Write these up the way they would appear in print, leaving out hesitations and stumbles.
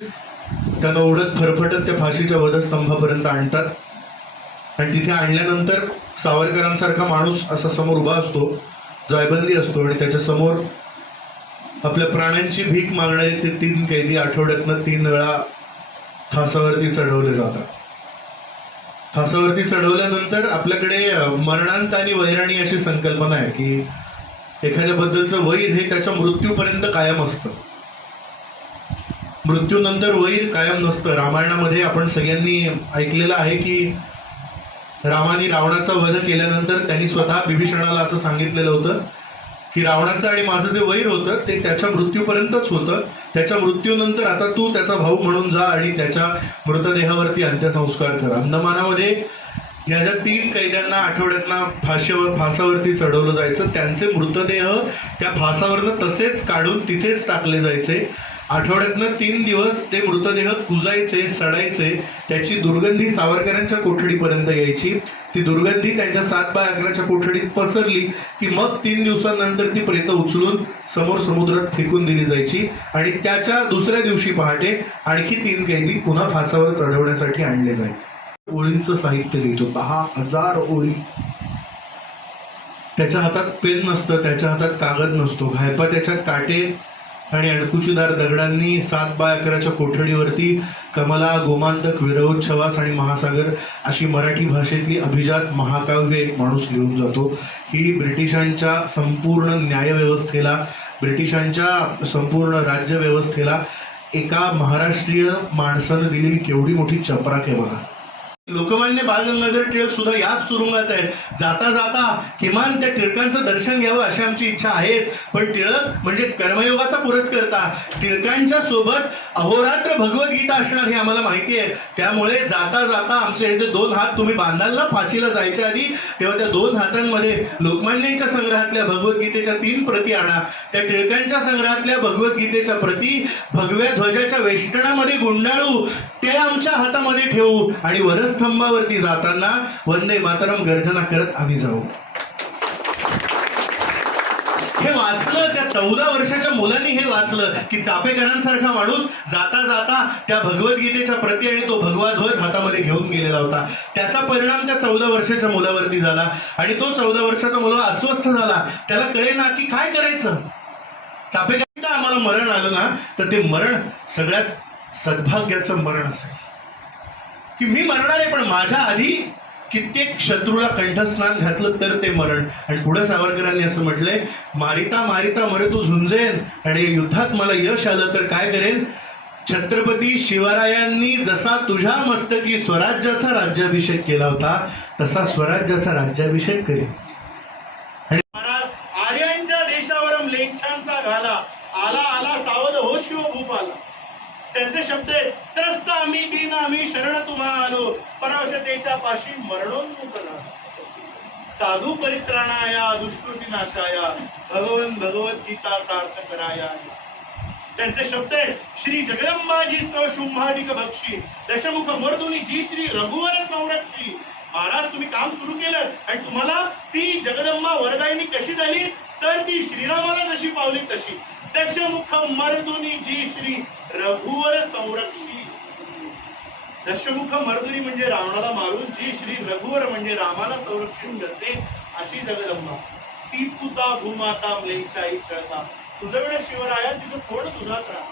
त्यांना उडत फरफटत त्या फाशीच्या वधस्तंभापर्यंत आणतात आणि तिथे आणल्यानंतर सावरकरांसारखा माणूस असा समोर उभा असतो, जायबंदी असतो आणि त्याच्या समोर आपल्या प्राण्यांची भीक मागणारे ते 3 कैदी आठवड्यातनं 3 वेळा फासावरती चढवले जातात. फासावरती चढवल्यानंतर आपल्याकडे मरणांत आणि वैराणी अशी संकल्पना आहे की एखाद्याबद्दलचं वैर हे त्याच्या मृत्यूपर्यंत कायम असतं, मृत्यूनंतर वैर कायम नसतं. रामायणामध्ये आपण सगळ्यांनी ऐकलेलं आहे की रामाने रावणाचा वध केल्यानंतर त्यांनी स्वतः विभीषणाला असं सांगितलेलं होतं की रावणाचं आणि माझं जे वैर होतं ते त्याच्या मृत्यूपर्यंतच होतं, त्याच्या मृत्यूनंतर आता तू त्याचा भाऊ म्हणून जा आणि त्याच्या मृतदेहावरती अंत्यसंस्कार कर. अंदमानामध्ये या ज्या 3 कैद्यांना आठवड्यातनं फासावरती चढवलं जायचं, त्यांचे मृतदेह त्या फासावरनं तसेच काढून तिथेच टाकले जायचे. आठवड्यातनं 3 दिवस ते मृतदेह कुजायचे, सडायचे, त्याची दुर्गंधी सावरकरांच्या कोठडीपर्यंत यायची. ती दुर्गंधी त्यांच्या 7x11च्या कोठडीत पसरली की मग 3 दिवसांनंतर ती प्रेत उचलून समोर समुद्रात फेकून दिली जायची आणि त्याच्या दुसऱ्या दिवशी पहाटे आणखी 3 कैदी पुन्हा फासावर चढवण्यासाठी आणले जायचे. ओळींचं साहित्य लिहितो, 10,000 ओळी. त्याच्या हातात पेन नसतं, त्याच्या हातात कागद नसतो. घायपा त्याच्या काटे आणि अणकुचीदार दगडांनी 7x11च्या कोठडीवरती कमला, गोमांतक, विरहोच्छवास आणि महासागर अशी मराठी भाषेतली अभिजात महाकाव्य एक माणूस लिहून जातो. ही ब्रिटिशांच्या संपूर्ण न्यायव्यवस्थेला, ब्रिटिशांच्या संपूर्ण राज्यव्यवस्थेला एका महाराष्ट्रीय माणसानं दिलेली केवढी मोठी चपराक आहे बघा. लोकमान्य बाळ गंगाधर टिळक सुद्धा याच तुरुंगात आहेत. जाता जाता किमान त्या टिळकांचं दर्शन घ्यावं अशी आमची इच्छा आहेच, पण टिळक म्हणजे कर्मयोगाचा पुरस्कर्ता. टिळकांच्या सोबत अहोरात्र भगवद्गीता असणार हे आम्हाला माहिती आहे. त्यामुळे जाता जाता आमचे हे जे 2 हात तुम्ही बांधाल ना फाशीला जायच्या आधी, तेव्हा त्या 2 हातांमध्ये लोकमान्यांच्या संग्रहातल्या भगवद्गीतेच्या 3 प्रती आणा. त्या टिळकांच्या संग्रहातल्या भगवद्गीतेच्या प्रती भगव्या ध्वजाच्या वेष्टनामध्ये गुंडाळू, ते आमच्या हातामध्ये ठेवू आणि वधस्तंभावरती जाताना वंदे मातरम गर्जना करत आम्ही जाऊ. हे वाचलं, त्या 14 वर्षाच्या मुलांनी हे वाचलं की चापेकरांसारखा माणूस जाता जाता त्या भगवद्गीतेच्या प्रती आणि तो भगवा ध्वज हातामध्ये घेऊन गेलेला होता. त्याचा परिणाम त्या 14 वर्षाच्या मुलावरती झाला आणि तो 14 वर्षाचा मुलगा अस्वस्थ झाला. त्याला कळेना की काय करायचं. चापेकरांना आम्हाला मरण आलं ना तर ते मरण सगळ्यात सद्भाग्याचं मरण असेल की मी मरणार आहे पण माझ्या आधी कित्येक शत्रूला कंठस्नान घातलं तर ते मरण. आणि पुढे सावरकरांनी असं म्हटलंय, मारिता मारिता मरे तू झुंजेन, आणि युद्धात मला यश आलं तर काय करेन, छत्रपती शिवरायांनी जसा तुझ्या मस्तकी स्वराज्याचा राज्याभिषेक केला होता तसा स्वराज्याचा राज्याभिषेक करेन. आर्यांच्या देशावर म्लेच्छांचा घाला, आला आला सावध हो शिव भूपाला. त्यांचे शब्द आहेत, त्रस्त आम्ही दीन आम्ही शरण तुम्हा आलो, परावशतेच्या पाशी मरणोन्मुख साधू परित्राणाया दुष्कृती नाशाया, भगवन भगवद्गीता सार्थ कराया. त्यांचे शब्द आहेत, श्री जगदंबाजी स्तव शुंभाधिक भक्षी, दशमुख मर्दुनी जी श्री रघुवर संरक्षी. महाराज तुम्ही काम सुरू केलं आणि तुम्हाला ती जगदंबा वरदायिनी कशी झाली तर ती श्रीरामाला जशी पावली तशी. दशमुख मर्दुनी जी श्री रघुवर संरक्षी. दशमुख मर्दुनी म्हणजे रावणाला मारून, जी श्री रघुवर म्हणजे रामाला संरक्षण करते अशी जगदंबा. ती पुता भूमाता म्लेच्छाई छळता, तुझं वेळ शिवराया तुझं कोण तुझात राहा.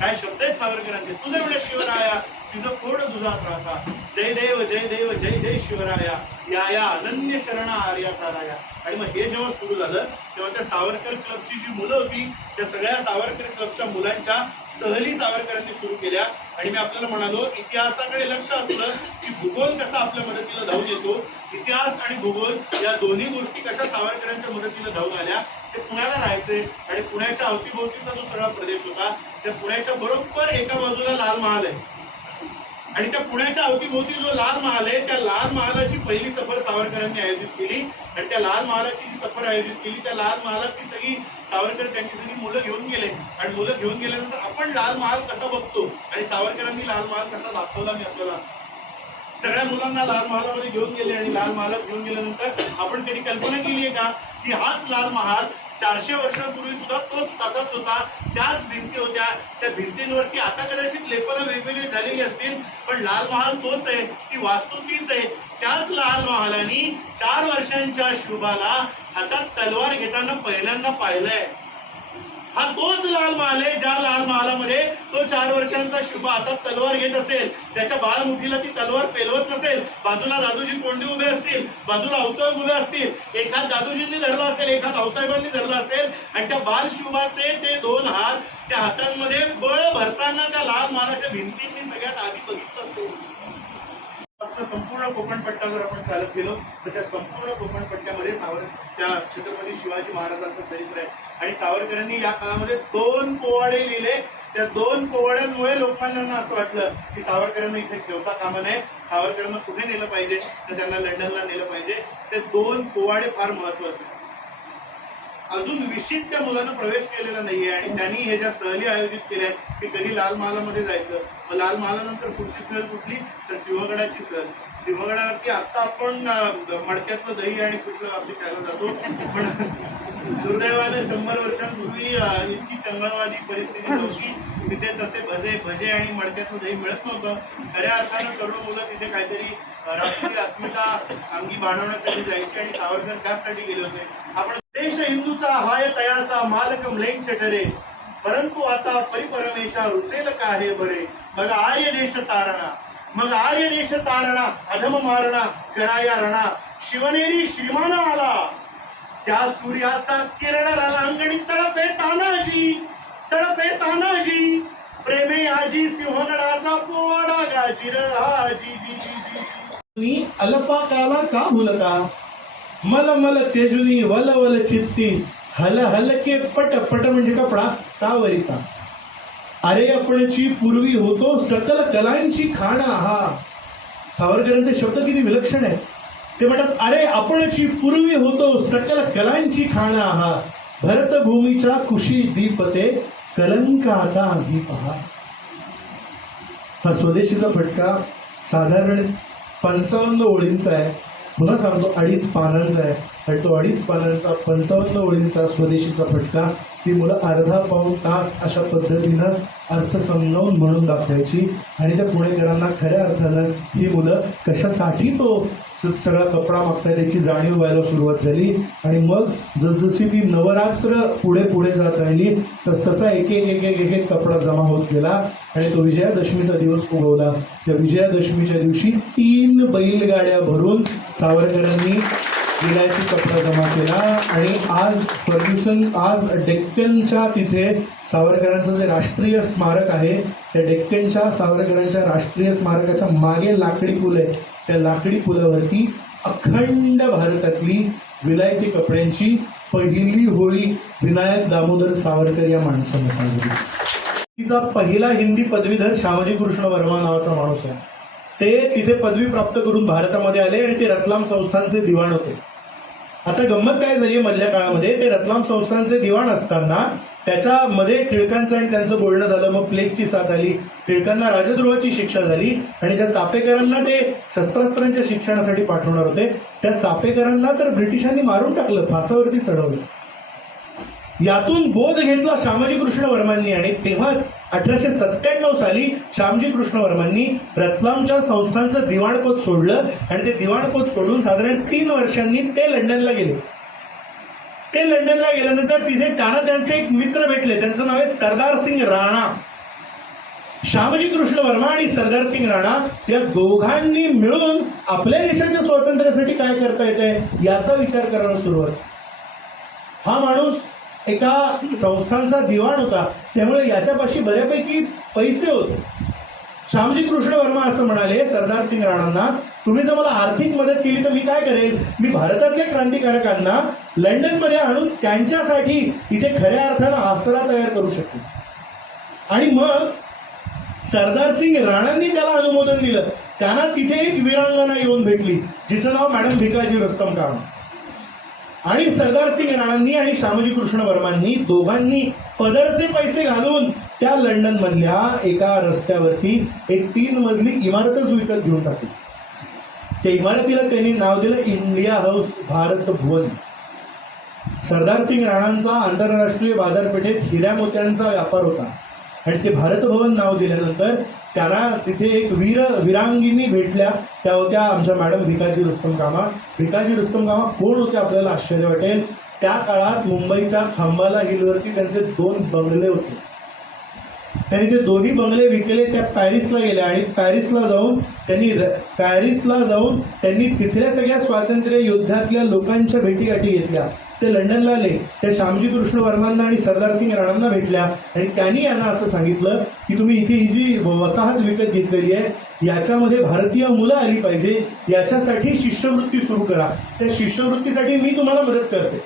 काय शब्द आहेत सावरकरांचे, तुझं वेळ शिवराया तुझं कोण तुझात राहता. जय देव जय देव जय जय शिवराया, या या अनन्य शरण आर्या ताराया. आणि मग हे जेव्हा सुरू झालं तेव्हा त्या सावरकर क्लबची जी मुलं होती त्या सगळ्या सावरकर क्लबच्या मुलांच्या सहली सावरकरांनी सुरू केल्या. आणि मी आपल्याला म्हणालो, इतिहासाकडे लक्ष असलं की भूगोल कसा आपल्या मदतीला धावून येतो. इतिहास आणि भूगोल या दोन्ही गोष्टी कशा सावरकरांच्या मदतीला धावून आल्या. ते पुण्याला राहायचे आणि पुण्याच्या अवतीभोवतीचा जो सगळा प्रदेश होता त्या पुण्याच्या बरोबर एका बाजूला लाल महाल आहे आणि त्या पुण्याच्या अवतीभोवती जो लाल महाल आहे त्या लाल महालाची पहिली सफर सावरकरांनी आयोजित केली. आणि त्या लाल महालाची जी सफर आयोजित केली त्या लाल महालात ती सगळी सावरकर त्यांची सगळी मुलं घेऊन गेले. आणि मुलं घेऊन गेल्यानंतर आपण लाल महाल कसा बघतो आणि सावरकरांनी लाल महाल कसा दाखवला मी आपल्याला सगळ्या मुलांना लाल महालामध्ये घेऊन गेले आणि लाल महालात घेऊन गेल्यानंतर आपण कधी कल्पना केली आहे का की हाच लाल महाल 400 वर्षांपूर्वी सुद्धा तोच तसाच होता, त्याच भिंती होत्या. त्या भिंतींवरती आता कदाचित लेपनं वेगवेगळी झालेली असतील, पण लाल महाल तोच आहे, ती वास्तू तीच आहे. त्याच लाल महालानी 4 वर्षांच्या शुभाला हातात तलवार घेताना पहिल्यांदा पाहिलंय. हा तोच लाल महाल आहे ज्या लाल महालामध्ये तो 4 वर्षांचा शुभ हातात तलवार घेत असेल, त्याच्या बाळमुठीला ती तलवार पेलवत नसेल, बाजूला दादूजी कोंडी उभे असतील, बाजूला आऊसाहेब उभे असतील, एखाद दादूजींनी धरला असेल, एखाद आऊसाहेबांनी धरला असेल, आणि त्या बालशुभाचे ते 2 हात त्या हातांमध्ये बळ भरताना त्या लाल महालाच्या भिंतींनी सगळ्यात आधी बघितलं असेल. संपूर्ण कोकणपट्टा जर आपण चालत गेलो तर त्या संपूर्ण कोकणपट्ट्यामध्ये त्या छत्रपती शिवाजी महाराजांचं चरित्र आहे. आणि सावरकरांनी या काळामध्ये 2 पोवाडे लिहिले. त्या 2 पोवाड्यांमुळे लोकांना असं वाटलं की सावरकरांना इथे ठेवता कामा नये, सावरकरांना कुठे नेलं पाहिजे तर त्यांना लंडनला नेलं पाहिजे. ते 2 पोवाडे फार महत्वाचे. अजून विशित त्या मुलांना प्रवेश केलेला नाहीये आणि त्यांनी हे ज्या सहली आयोजित केल्या आहेत की कधी लाल महालामध्ये जायचं, मग लाल महालानंतर पुढची सहल कुठली तर सिंहगडाची सहल. सिंहगडावरती आता आपण मडक्यातलं दही आणि कुठलं आपली खायला जातो, पण दुर्दैवानं 100 वर्षांपूर्वी इतकी चंगळवादी परिस्थिती नव्हती. तिथे तसे भजे आणि मडक्यातलं दही मिळत नव्हतं. खऱ्या अर्थानं तरुण मुलं तिथे काहीतरी राष्ट्रीय अस्मिता अंगी बाणवण्यासाठी जायची आणि सावरकर त्यासाठी गेले होते. आपण देश हिंदूचा हाय तयाचा मालक म्लेंछ ठरे, परंतु आता परिपरमेशा रुचेल का हे बरे. मग आर्य देश तारणा अधम मारणा कराया रणा, शिवनेरी श्रीमान आला त्या सूर्याचा किरण रणांगणी तळपे तानाजी प्रेमे आजी सिंहगडाचा पोवाडा गाजीर आजी जी जी जी. अल्पा काला का भूलता, मल मल तेजुनी वल वल चित्ती, हल हलके पट पट म्हणजे कपडा का वरिता. अरे आपणची पूर्वी होतो सकल कलांची खाण आहा. सावरकरांचे शब्द किती विलक्षण आहे. ते म्हणतात अरे आपणची पूर्वी होतो सकल कलांची खाण आहा, भरतभूमीच्या कुशी दीपते कलंक आता आधी पहा. हा स्वदेशीचा फटका साधारण 55 ओळींचा आहे. पुन्हा सांगतो 2.5 पानांचा आहे आणि तो 2.5 पानांचा 55 ओळींचा स्वदेशीचा फटका ती मुलं अर्धा पाऊण तास अशा पद्धतीनं अर्थ समजावून म्हणून दाखवायची. आणि त्या पुणेकरांना खऱ्या अर्थानं ही मुलं कशासाठी तो सगळा कपडा मागताय त्याची जाणीव व्हायला सुरुवात झाली. आणि मग जसजशी ती नवरात्र पुढे पुढे जात राहिली तसा एक एक कपडा जमा होत गेला आणि तो विजयादशमीचा दिवस उगवला. त्या विजयादशमीच्या दिवशी 3 बैलगाड्या भरून सावरकरांनी विलायती कपडा जमा केला. आणि आज डेक्कनच्या तिथे सावरकरांचं जे राष्ट्रीय स्मारक आहे त्या डेक्कनच्या सावरकरांच्या राष्ट्रीय स्मारकाच्या मागे लाकडी पूल आहे. त्या लाकडी पुलावरती अखंड भारतातली विलायती कपड्यांची पहिली होळी विनायक दामोदर सावरकर या माणसाने साजरी. तिचा पहिला हिंदी पदवीधर श्यामजी कृष्ण वर्मा नावाचा माणूस आहे. ते तिथे पदवी प्राप्त करून भारतामध्ये आले आणि ते रतलाम संस्थानचे दिवाण होते. आता गंमत काय झाली मधल्या काळामध्ये, ते रतलाम संस्थानचे दिवाण असताना त्याच्यामध्ये टिळकांचं आणि त्यांचं बोलणं झालं. मग प्लेगची साथ आली, टिळकांना राजद्रोहाची शिक्षा झाली आणि त्या चापेकरांना ते शस्त्रास्त्रांच्या शिक्षणासाठी पाठवणार होते. त्या चापेकरांना तर ब्रिटिशांनी मारून टाकलं, फासावरती चढवलं. यातून बोध घेतला श्यामजी कृष्ण वर्मांनी आणि तेव्हाच 1897 साली श्यामजी कृष्ण वर्मांनी रतलामच्या संस्थांचं दिवाणपद सोडलं आणि ते दिवाणपद सोडून साधारण 3 वर्षांनी ते लंडनला गेले. ते लंडनला गेल्यानंतर तिथे त्यांचे एक मित्र भेटले, त्यांचं नाव आहे सरदार सिंग राणा. श्यामजी कृष्ण वर्मा आणि सरदार सिंग राणा या दोघांनी मिळून आपल्या देशाच्या स्वातंत्र्यासाठी काय करता येतंय याचा विचार करायला सुरुवात. हा माणूस एका संस्थांचा दिवाण होता, त्यामुळे याच्यापाशी बऱ्यापैकी पैसे होते. श्यामजी कृष्ण वर्मा असं म्हणाले सरदार सिंग राणांना, तुम्ही जर मला आर्थिक मदत केली तर मी काय करेल, मी भारतातल्या क्रांतिकारकांना लंडनमध्ये आणून त्यांच्यासाठी इथे खऱ्या अर्थानं आसरा तयार करू शकतो. आणि मग सरदार सिंग राणांनी त्याला अनुमोदन दिलं. त्यांना तिथे एक वीरांगना येऊन भेटली जिचं नाव मॅडम भिकाजी रस्तम काम. आणि सरदार सिंग राणांनी आणि श्यामजी कृष्ण वर्मांनी दोघांनी पदरचे पैसे घालून त्या लंडन मधल्या एका रस्त्यावरती एक 3 मजली इमारतच विकत घेऊन टाकली. त्या इमारतीला त्यांनी नाव दिलं इंडिया हाऊस भारत भवन. सरदार सिंग राणांचा आंतरराष्ट्रीय बाजारपेठेत हिऱ्या मोत्यांचा व्यापार होता आणि ते भारत भवन नाव दिल्यानंतर त्यांना तिथे एक विरांगिनी भेटल्या. त्या होत्या आमच्या मॅडम भिकाजी रुस्तम कामा. भिकाजी रुस्तम कामा कोण होते आपल्याला आश्चर्य वाटेल. त्या काळात मुंबईच्या खंबाला हिलवरती त्यांचे 2 बंगले होते. त्यांनी ते दोन्ही बंगले विकले. त्या पॅरिसला गेल्या आणि पॅरिसला जाऊन त्यांनी तिथल्या सगळ्या स्वातंत्र्य युद्धातल्या लोकांच्या भेटीगाठी घेतल्या. ते लंडनला आले. त्या श्यामजी कृष्ण वर्मांना आणि सरदार सिंग राणांना भेटल्या आणि त्यांनी यांना असं सांगितलं की तुम्ही इथे ही जी वसाहत विकत घेतलेली आहे याच्यामध्ये भारतीय मुलं आली पाहिजे, याच्यासाठी शिष्यवृत्ती सुरू करा. त्या शिष्यवृत्तीसाठी मी तुम्हाला मदत करते.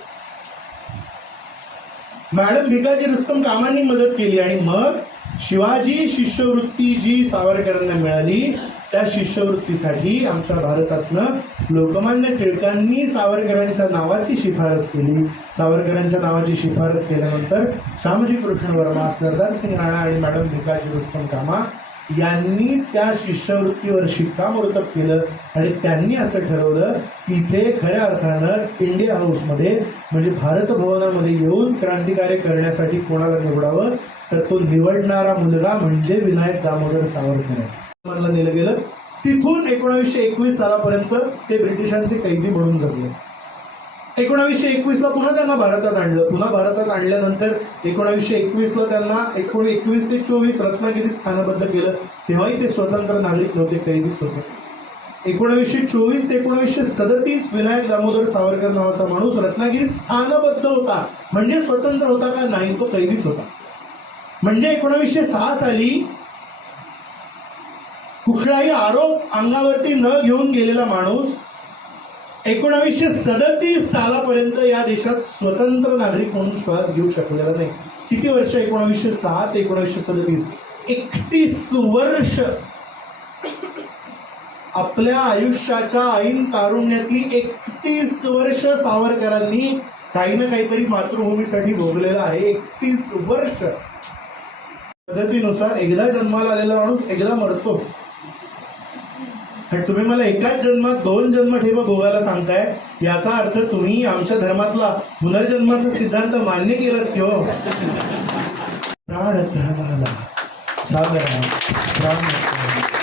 मॅडम भिकाजी रुस्तम कामांनी मदत केली आणि मग शिवाजी शिष्यवृत्ती जी सावरकरांना मिळाली त्या शिष्यवृत्तीसाठी आमच्या भारतातनं लोकमान्य टिळकांनी सावरकरांच्या नावाची शिफारस केली. सावरकरांच्या नावाची शिफारस केल्यानंतर श्यामजी कृष्ण वर्मा, सरदार सिंग राणा आणि मॅडम भिकाजी रुस्तम कामा यांनी त्या शिष्यवृत्तीवर शिक्कामोर्तब केलं आणि त्यांनी असं ठरवलं की इथे खऱ्या अर्थानं इंडिया हाऊसमध्ये म्हणजे भारत भवनामध्ये येऊन क्रांतिकार्य करण्यासाठी कोणाला निवडावं तर तो निवडणारा मुलगा म्हणजे विनायक दामोदर सावरकर मला नेलं गेलं. तिथून 1921 सालापर्यंत ते ब्रिटिशांचे कैदी म्हणून जगले. 1921ला पुन्हा त्यांना भारतात आणलं. पुन्हा भारतात आणल्यानंतर 1921ला त्यांना 1921 ते 24 रत्नागिरीत स्थानबद्ध केलं. तेव्हाही ते स्वतंत्र नागरिक नव्हते, कैदीच होते. 1924 ते 1937 विनायक दामोदर सावरकर नावाचा माणूस रत्नागिरीत स्थानबद्ध होता. म्हणजे स्वतंत्र होता का नाही, तो कैदीच होता. म्हणजे 1906 साली कुठलाही आरोप अंगावरती न घेऊन गेलेला माणूस 1937 सालापर्यंत या देशात स्वतंत्र नागरिक म्हणून श्वास घेऊ शकलेला नाही. किती वर्ष? 1906 ते 1937, 31 वर्ष. आपल्या आयुष्याच्या ऐन तारुण्यातली 31 वर्ष सावरकरांनी काही ना काहीतरी मातृभूमीसाठी भोगलेलं आहे. 31 वर्ष. पद्धतीनुसार एकदा जन्माला आलेला माणूस एकदा मरतो आणि तुम्ही मला एकाच जन्मात 2 जन्मठेपा भोगायला सांगताय. याचा अर्थ तुम्ही आमच्या धर्मातला पुनर्जन्माचा सिद्धांत मान्य केलात की हो? प्राण धर्माला सावरा, प्राण